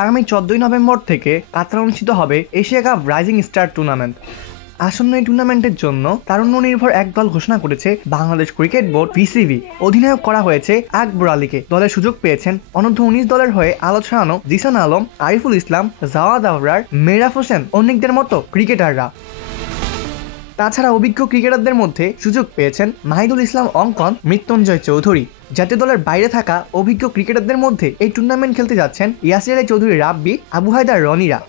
আগামী 14 নভেম্বর থেকে কাতারে অনুষ্ঠিত হবে Asia cup rising star tournament. আসন্ন এই টুর্নামেন্টের জন্য তারুণ্য নির্ভর এক দল ঘোষণা করেছে বাংলাদেশ ক্রিকেট বোর্ড বিসিবি। অধিনায়ক করা হয়েছে আকবর আলীকে। দলের সুযোগ পেয়েছেন অনূর্ধ্ব 19 দলের হয়ে আলো ছড়ানো জিসান আলম, আরিফুল ইসলাম, জাওয়াদ আবরার, মেহরাব হোসেন অনেকদের মতো ক্রিকেটাররা। তাছাড়া অভিজ্ঞ ক্রিকেটারদের মধ্যে সুযোগ পেয়েছেন মাহিদুল ইসলাম অঙ্কন, মৃত্যুঞ্জয় চৌধুরী। জাতীয় দলের বাইরে থাকা অভিজ্ঞ ক্রিকেটারদের মধ্যে এই টুর্নামেন্ট খেলতে যাচ্ছেন ইয়াসির আলী চৌধুরী রাব্বি, আবু হায়দার রনিরা।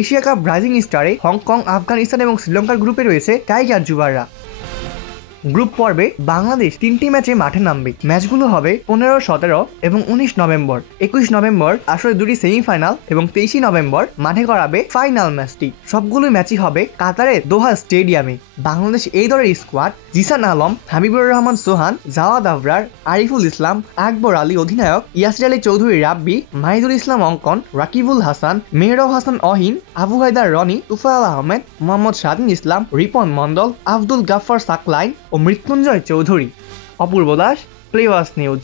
এশিয়া কাপ রাইজিং স্টারে হংকং, আফগানিস্তান এবং শ্রীলঙ্কার গ্রুপে রয়েছে টাইগার যুবাররা। গ্রুপ পর্বে বাংলাদেশ 3টি ম্যাচে মাঠে নামবে। ম্যাচগুলো হবে 15, 17 এবং 19 নভেম্বর। 21 নভেম্বর আসলে দুটি সেমিফাইনাল এবং 23 নভেম্বর মাঠে করাবে ফাইনাল ম্যাচটি। সবগুলো ম্যাচই হবে কাতারের দোহা স্টেডিয়ামে। বাংলাদেশ এই দলের স্কোয়াড: জিসান আলম, হাবিবুর রহমান সোহান, জাওয়াদ আবরার, আরিফুল ইসলাম, আকবর আলী অধিনায়ক, ইয়াসির আলী চৌধুরী রাব্বি, মাহিদুল ইসলাম অঙ্কন, রাকিবুল হাসান, মেহরাব হাসান অহিন, আবু হায়দার রনি, তুফাইল আহমেদ, মোহাম্মদ স্বাধীন ইসলাম, রিপন মন্ডল, আব্দুল গাফফার সাকলাইন ও মৃত্যুঞ্জয় চৌধুরী। অপূর্ব দাস, প্লেবাস নিউজ।